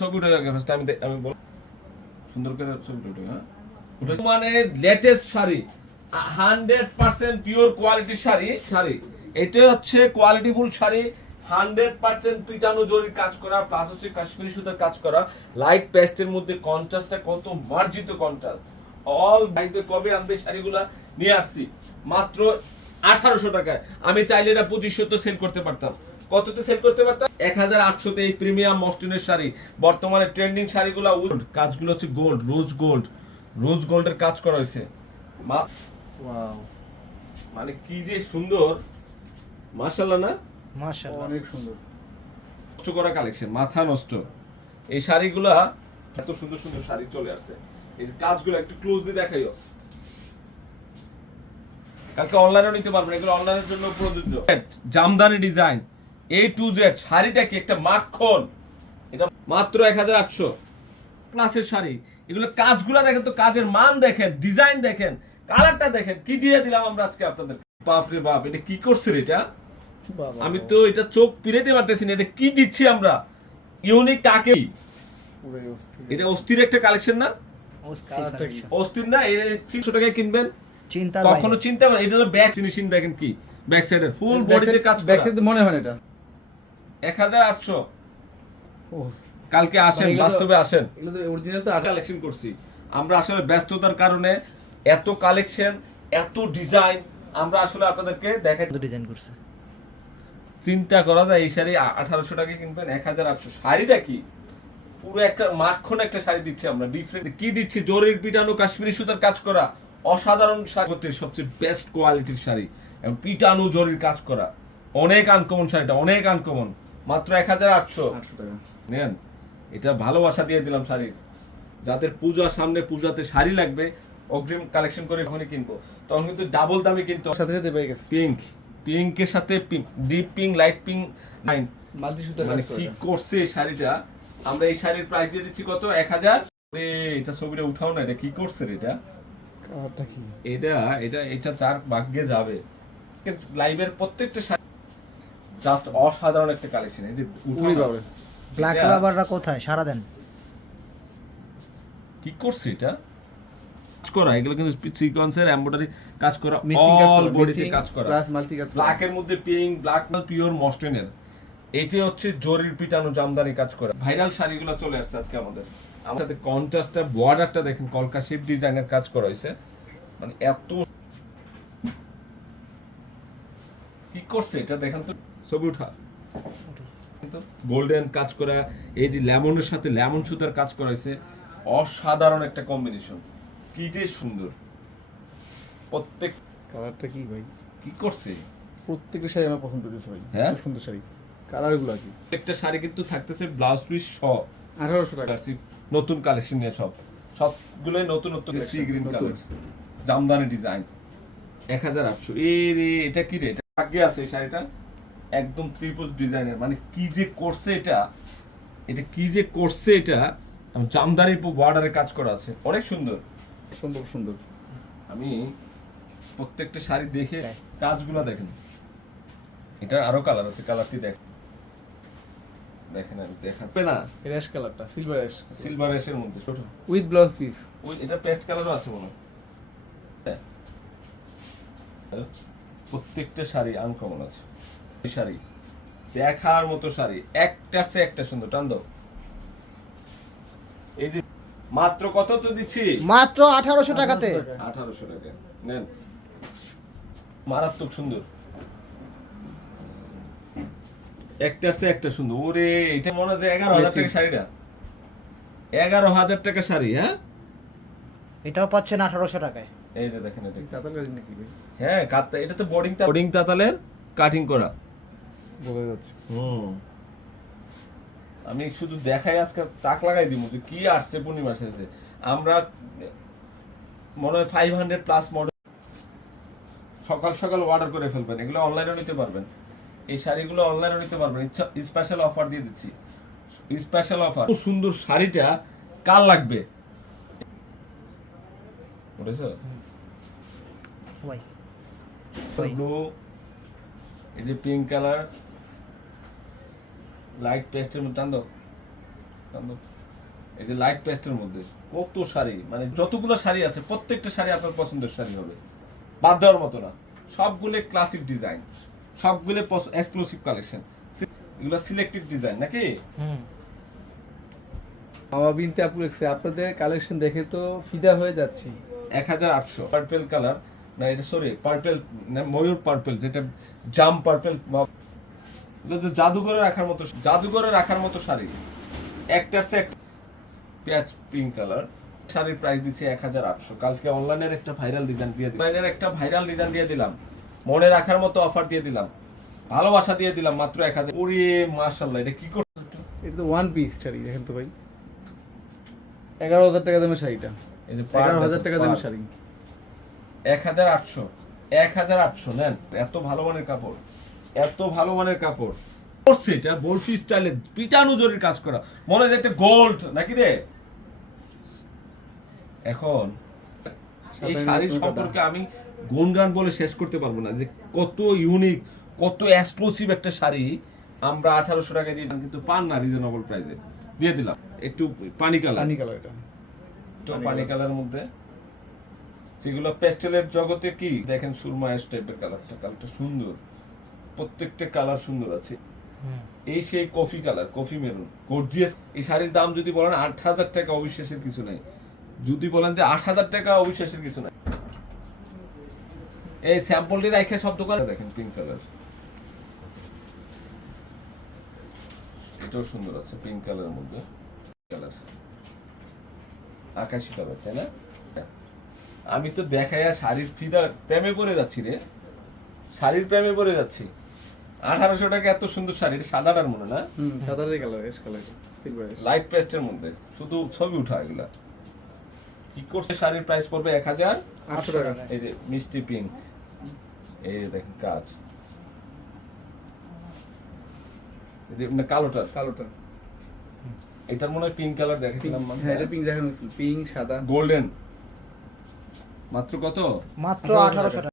ছবি উঠে ফার্স্ট আমি আমি বল সুন্দর করে ছবিটা উঠে হ্যাঁ। মানে latest sari hundred percent pure sari sari. হচ্ছে শাড়ি হান্ড্রেড পার্সেন্ট পিটানো কাজ করা প্লাস হচ্ছে কাশ্মীরি সুতার কাজ করা লাইট পেস্টের মধ্যে কন্ট্রাস্টটা কত মার্জিত কন্ট্রাস্ট অল বাইতে কবে আনবে শাড়িগুলা? নিয়ে আসছি। মাত্র আঠারোশো টাকায়। আমি চাইলে এটা পঁচিশশো তো সেল করতে পারতাম। কততে সেল করতে পারতাম? এক হাজার আটশোতে এই প্রিমিয়াম মস্টিনের শাড়ি। বর্তমানে ট্রেন্ডিং শাড়িগুলো উড কাজগুলো হচ্ছে গোল্ড রোজ গোল্ড রোজ গোল্ডের কাজ করা হয়েছে। ওয়াও মানে কি যে সুন্দর। মাশাল্লাহ না? মাশাআল্লাহ। অনেক সুন্দর। নষ্ট করা কালেকশন মাথা নষ্ট। এই শাড়িগুলা এত সুন্দর সুন্দর শাড়ি চলে আসছে। এই যে কাজগুলো একটু ক্লোজ দিয়ে দেখাইও। কালকে অনলাইনেও নিতে পারবেন এগুলো অনলাইনের জন্য প্রযোজ্য। Jamdani design A to Z শাড়িটা কি একটা মাখন? এটা মাত্র এক হাজার আটশো। ক্লাসের শাড়ি। এগুলো কাজগুলো দেখেন তো কাজের মান দেখেন ডিজাইন দেখেন কালারটা দেখেন। কি দিয়ে দিলাম আমরা আজকে আপনাদের? বাপ রে বাপ এটা কি করছে এটা? আমি তো এটা চোখ পিড়াইতে পারতেছি না এটা কি দিচ্ছি আমরা? ইউনিক কাকে? এটা অস্থির একটা কালেকশন না? অস্থির না এটা তিনশো টাকায় কিনবেন? কখনো চিন্তা করেন এটা হলো ব্যাক ফিনিশিং দেখেন কি? ব্যাক সাইডের ফুল বডিতে কাজ side তো মনে হয় এটা। এক হাজার আটশো। কালকে আসেন মানে তো- বাস্তবে আসেন। অরিজিনাল তো কালেকশন করছি। আমরা আসলে ব্যস্ততার কারণে এত কালেকশন এত ডিজাইন আমরা আসলে আপনাদেরকে দেখাই ডিজাইন করছে? চিন্তা করা যায় এই শাড়ি আঠারোশো টাকা কিনবেন এক হাজার আটশো। শাড়িটা কি? পুরো একটা মাখন একটা শাড়ি দিচ্ছি আমরা ডিফারেন্ট কি দিচ্ছি? জরির পিটানো কাশ্মীরি সুতার কাজ করা অসাধারণ শাড়ি। হচ্ছে সবচেয়ে বেস্ট কোয়ালিটির শাড়ি। এবং পিটানো জরির কাজ করা। অনেক আনকমন শাড়িটা অনেক আনকমন মাত্র এক হাজার আটশো। টাকা। নেন এটা ভালোবাসা দিয়ে দিলাম শাড়ির। যাদের পূজার সামনে পূজাতে শাড়ি লাগবে অগ্রিম কালেকশন করে এখনই কিনবো। তখন কিন্তু ডাবল দামে কিন্তু সাথে সাথে পেয়ে গেছে। পিঙ্ক পিঙ্কের সাথে deep pink light pink nine multi সুতার মানে কি করছে এই শাড়িটা? আমরা এই শাড়ির প্রাইস দিয়ে দিচ্ছি কত? এক হাজার? এটা ছবিটা উঠাও না এটা কি করছে রে এটা? এটা এটা এটা চার ভাগ্যে যাবে। লাইভের প্রত্যেকটা শাড়ি জাস্ট অসাধারণ একটা কালেকশন এই যে উড়ি না। ব্ল্যাক লাভাররা কোথায়? সারা দেন। কি করছে এটা? কাজ করা এগুলো কিন্তু সিকোয়েন্সের এমব্রয়ডারি কাজ করা মিচিং কাজ অল করা বডিতে কাজ করা। প্লাস মাল্টি কাজ করা। ব্ল্যাকের মধ্যে পিঙ্ক ব্ল্যাক মাল পিওর মসলিনের এটি হচ্ছে জরির পিটানো জামদানি কাজ করা। ভাইরাল শাড়িগুলো চলে আসছে আজকে আমাদের। আমাদের সাথে কন্ট্রাস্টটা বর্ডারটা দেখেন কলকা শেপ ডিজাইনের কাজ করা হয়েছে। মানে এত কি করছে এটা? দেখেন তো। ছবি উঠা। গোল্ডেন কাজ করা এই যে লেমনের সাথে লেমন সুতার কাজ করা হয়েছে অসাধারণ একটা কম্বিনেশন কি যে সুন্দর। প্রত্যেক কালারটা কি ভাই? কি করছে? প্রত্যেকটা শাড়ি আমার পছন্দ করেছে ভাই। হ্যাঁ? সুন্দর শাড়ি। কালারগুলো কি। একটা শাড়ি কিন্তু থাকতেছে ব্লাউজ পিস স আঠারোশো টাকা। কাটছি নতুন কালেকশন নিয়ে সব। সবগুলোই নতুন নতুন sea green colour Jamdani design এক হাজার আটশো। এ রে এটা কি রে? এটা আগে আছে এই শাড়িটা। একদম ত্রিপুজ ডিজাইনের মানে কি যে করছে এটা এটা কি যে করছে এটা জামদারি বর্ডারে কাজ করা আছে। অনেক সুন্দর। সুন্দর সুন্দর। আমি প্রত্যেকটা শাড়ি দেখে কাজগুলো দেখেন। এটা আরও কালার আছে কালারটি দেখ। দেখেন আমি দেখাচ্ছে। না র্যাশ কালারটা সিলভার র্যাশ সিলভার এসের মধ্যে। ছোট। উইথ ব্লাউজ পিস ওই এটা পেস্ট কালারও আছে মনে হয়। হ্যাঁ। প্রত্যেকটা শাড়ি আনকমন আছে। শাড়ি। দেখার মতো শাড়ি। একটার চেয়ে একটা সুন্দর। টান দাও। এই যে মাত্র কত তো দিচ্ছি? মাত্র আঠারোশো টাকাতে। আঠারোশো টাকা। নেন। মারাত্মক সুন্দর। একটা আছে একটা সুন্দর। ওরে এটা মনে হয় এগারো হাজার টাকা শাড়িটা। এগারো হাজার টাকা শাড়ি হ্যাঁ? এটাও পাচ্ছেন আঠারোশো টাকায়। এই যে দেখেন এটা। হ্যাঁ কাতা এটা তো বোর্ডিং বোর্ডিং তাতালের কাটিং করা। বোঝা যাচ্ছে। হুম। আমি শুধু দেখাই আজকে তাক লাগাই দিব যে কি আসছে পূর্ণিমা সেজে আমরা মনে হয় ফাইভ হান্ড্রেড প্লাস মডেল সকাল সকাল অর্ডার করে ফেলবেন এগুলো অনলাইনেও নিতে পারবেন। এই শাড়িগুলো অনলাইনেও নিতে পারবেন। ইচ্ছা স্পেশাল অফার দিয়ে দিচ্ছি। স্পেশাল অফার খুব সুন্দর শাড়িটা কার লাগবে? বুঝেছ ব্লু এই যে পিঙ্ক কালার লাইট পেস্টের মধ্যে টান দাও। এই যে লাইট পেস্টের মধ্যে কত শাড়ি মানে যতগুলো শাড়ি আছে প্রত্যেকটা শাড়ি আপনার পছন্দের শাড়ি হবে। বাদ দেওয়ার মতো না। সবগুলো ক্লাসিক ডিজাইন সবগুলো এক্সক্লুসিভ কালেকশন এগুলো সিলেক্টিভ ডিজাইন নাকি? হুম। মামা বিনতে আপু লেখছে আপনাদের কালেকশন দেখে তো ফিদা হয়ে যাচ্ছি। এক হাজার আটশো। পার্পেল কালার না এটা সরি পার্পেল না ময়ূর পার্পেল যেটা জাম পার্পেল জাদুঘরে রাখার মতো জাদুঘরে রাখার মতো শাড়ি। একটার সে পেঁয়াজ পিঙ্ক কালার শাড়ির প্রাইস দিছি এক হাজার আটশো। কালকে অনলাইনের একটা ভাইরাল ডিজাইন দিয়ে দিলাম। অনলাইনের একটা ভাইরাল ডিজাইন দিয়ে দিলাম। মনে রাখার মতো অফার দিয়ে দিলাম। ভালোবাসা দিয়ে দিলাম মাত্র এক হাজার। ওরে মার্শাল্লাহ এটা কি করছ এটা তো ওয়ান পিস শাড়ি দেখেন তো ভাই। এগারো হাজার টাকা দামের শাড়িটা। এই যে এগারো হাজার টাকা দামের শাড়ি। এক হাজার আটশো এক হাজার আটশো নেন। এত ভালো মানের কাপড়। এত ভালো মানের কাপড়। করছে এটা বরফি স্টাইলে পিটানো জরির কাজ করা। মনে হয় একটা গোল্ড নাকি রে? এখন এই শাড়ির সম্পর্কে আমি গুণগান বলে শেষ করতে পারব না। যে কত ইউনিক কত এক্সক্লুসিভ একটা শাড়ি আমরা আঠারোশো টাকা দিয়ে কিন্তু পান না রিজনেবল প্রাইসে দিয়ে দিলাম। একটু পানি কালার পানি কালার এটা। পানি কালারের মধ্যে। যেগুলো পেস্টেলের জগতে কি? দেখেন সুরমা টাইপের কালারটা কালারটা সুন্দর। প্রত্যেকটা কালার সুন্দর আছে। এই সেই coffee colour coffee maroon gorgeous এই শাড়ির দাম যদি বলেন আট হাজার টাকা অবিশ্বাসের কিছু নাই। যদি বলেন যে আট হাজার টাকা অবিশ্বাসের কিছু নাই। এই স্যাম্পলটি রেখে সব দোকানে দেখেন পিঙ্ক কালার এটাও সুন্দর আছে পিঙ্ক কালারের মধ্যে। কালার আকাশি কালার তাই না? আমি তো দেখাইয়া শাড়ির ফিদার প্রেমে পড়ে যাচ্ছি রে। শাড়ির প্রেমে পড়ে যাচ্ছি। আঠারোশো টাকা এত সুন্দর শাড়ি এটা সাদাটার মনে না? সাদারের কালার এস কালার লাইট পেস্টের মধ্যে শুধু ছবি উঠা এগুলা। কি করছে শাড়ির প্রাইস পড়বে এক হাজার? আটশো টাকা। এই যে মিষ্টি পিঙ্ক এই যে দেখেন কাজ। এই যে মানে কালোটার। কালোটা এটার মনে হয় পিঙ্ক কালার দেখেছিলাম হ্যাঁ এটা পিঙ্ক দেখানো হয়েছিল। পিঙ্ক সাদা। গোল্ডেন মাত্র কত? মাত্র আঠারোশো টাকা।